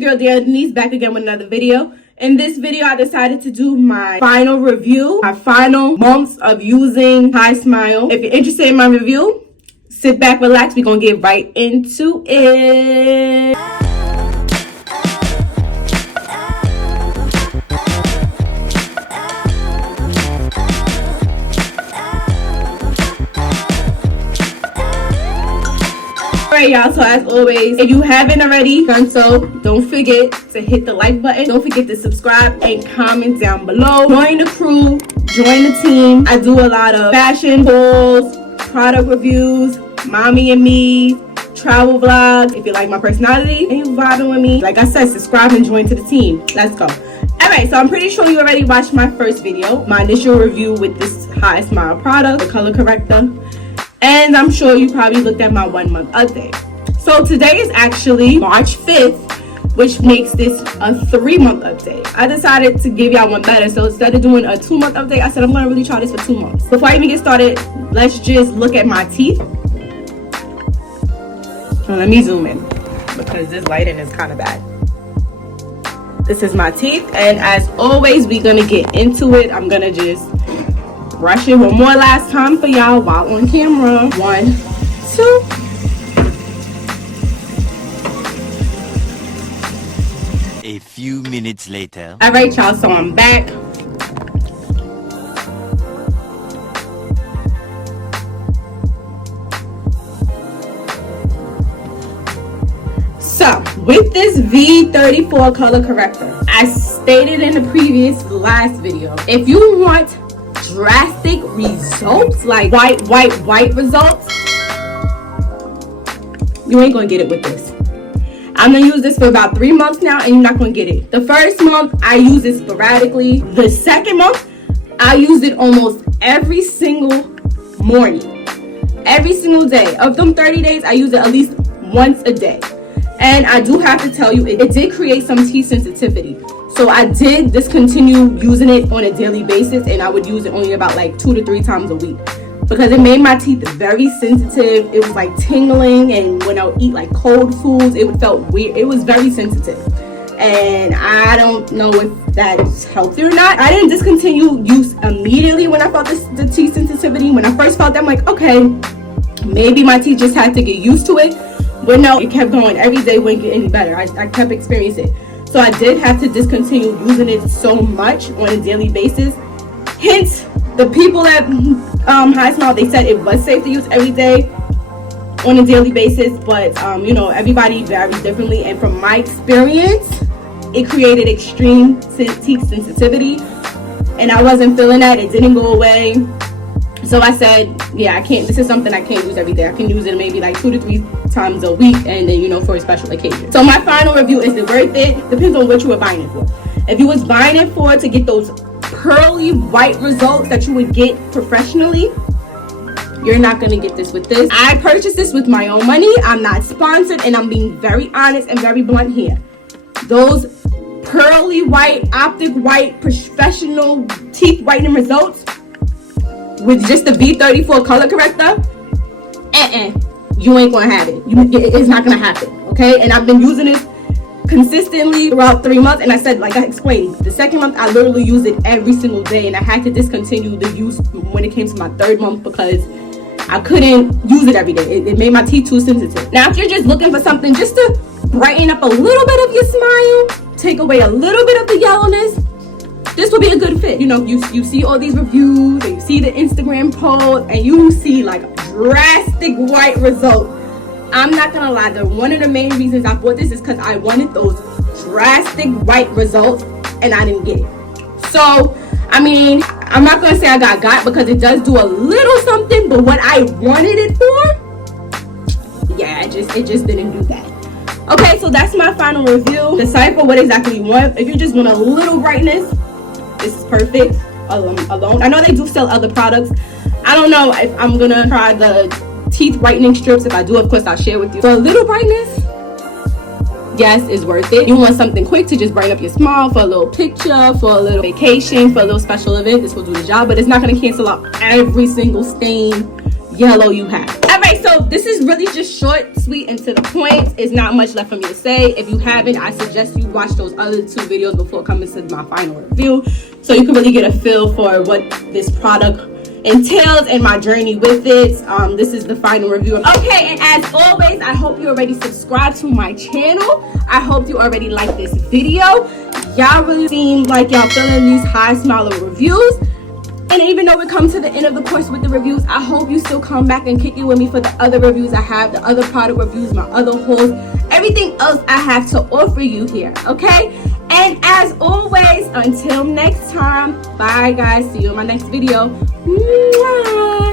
your girl Danielle Denese, back again with another video. In this video, I decided to do my final review, my final months of using Hismile. If you're interested in my review, sit back, relax. We're gonna get right into it. Alright y'all, so as always, if you haven't already done so, don't forget to hit the like button. Don't forget to subscribe and comment down below. Join the crew, join the team. I do a lot of fashion hauls, product reviews, mommy and me, travel vlogs. If you like my personality and you vibing with me, like I said, subscribe and join to the team. Let's go. Alright, so I'm pretty sure you already watched my first video, my initial review with this Hismile product, the color corrector. And I'm sure you probably looked at my 1 month update. So today is actually March 5th, which makes this a 3 month update. I decided to give y'all one better. So instead of doing a 2 month update, I said I'm going to really try this for 2 months. Before I even get started, let's just look at my teeth. So let me zoom in because this lighting is kind of bad. This is my teeth. And as always, we're going to get into it. I'm going to just brush it one more last time for y'all while on camera. 1, 2. A few minutes later. All right, y'all, so I'm back. So with this V34 color corrector, I stated in the previous last video, if you want drastic results, like white results, you ain't gonna get it with this. I'm gonna use this for about 3 months now, and you're not gonna get it. The first month I use it sporadically. The second month I use it almost every single morning, every single day. Of them 30 days, I use it at least once a day. And I do have to tell you, it did create some teeth sensitivity. So I did discontinue using it on a daily basis, and I would use it only about like 2 to 3 times a week because it made my teeth very sensitive. It was like tingling, and when I would eat like cold foods, it felt weird. It was very sensitive, and I don't know if that's healthy or not. I didn't discontinue use immediately when I felt the teeth sensitivity. When I first felt that, I'm like, okay, maybe my teeth just had to get used to it. But no, it kept going. Every day wouldn't get any better. I kept experiencing it. So I did have to discontinue using it so much on a daily basis. Hence, the people at Hismile, they said it was safe to use every day on a daily basis. But, you know, everybody varies differently. And from my experience, it created extreme teeth sensitivity. And I wasn't feeling that. It didn't go away. So I said, yeah, I can't, this is something I can't use every day. I can use it maybe like 2 to 3 times a week, and then, you know, for a special occasion. So my final review, is it worth it? Depends on what you were buying it for. If you was buying it for to get those pearly white results that you would get professionally, you're not going to get this with this. I purchased this with my own money. I'm not sponsored, and I'm being very honest and very blunt here. Those pearly white, optic white, professional teeth whitening results with just the V34 color corrector, you ain't gonna have it. It's not gonna happen, okay? And I've been using this consistently throughout 3 months, and I said, like I explained, the second month I literally used it every single day, and I had to discontinue the use when it came to my 3rd month because I couldn't use it every day. It made my teeth too sensitive. Now, if you're just looking for something just to brighten up a little bit of your smile, take away a little bit of the yellowness, this will be a good fit. You know, you see all these reviews, and you see the Instagram posts, and you see like drastic white results. I'm not gonna lie, one of the main reasons I bought this is because I wanted those drastic white results, and I didn't get it. So, I mean, I'm not gonna say I got because it does do a little something, but what I wanted it for, yeah, it just didn't do that. Okay, so that's my final review. Decipher what exactly you want. If you just want a little brightness, this is perfect alone. I know they do sell other products. I don't know if I'm gonna try the teeth whitening strips. If I do, of course, I'll share with you. For a little brightness, yes, it's worth it. You want something quick to just brighten up your smile for a little picture, for a little vacation, for a little special event, this will do the job, but it's not gonna cancel out every single stain yellow you have. All right, Okay, so this is really just short, sweet, and to the point. It's not much left for me to say. If you haven't, I suggest you watch those other 2 videos before coming to my final review, so you can really get a feel for what this product entails and my journey with it. This is the final review. Okay, and as always, I hope you already subscribed to my channel. I hope you already liked this video. Y'all really seem like y'all feeling these Hismile reviews. And even though we come to the end of the course with the reviews, I hope you still come back and kick it with me for the other reviews I have, the other product reviews, my other hauls, everything else I have to offer you here, okay? And as always, until next time, bye guys. See you in my next video. Mwah.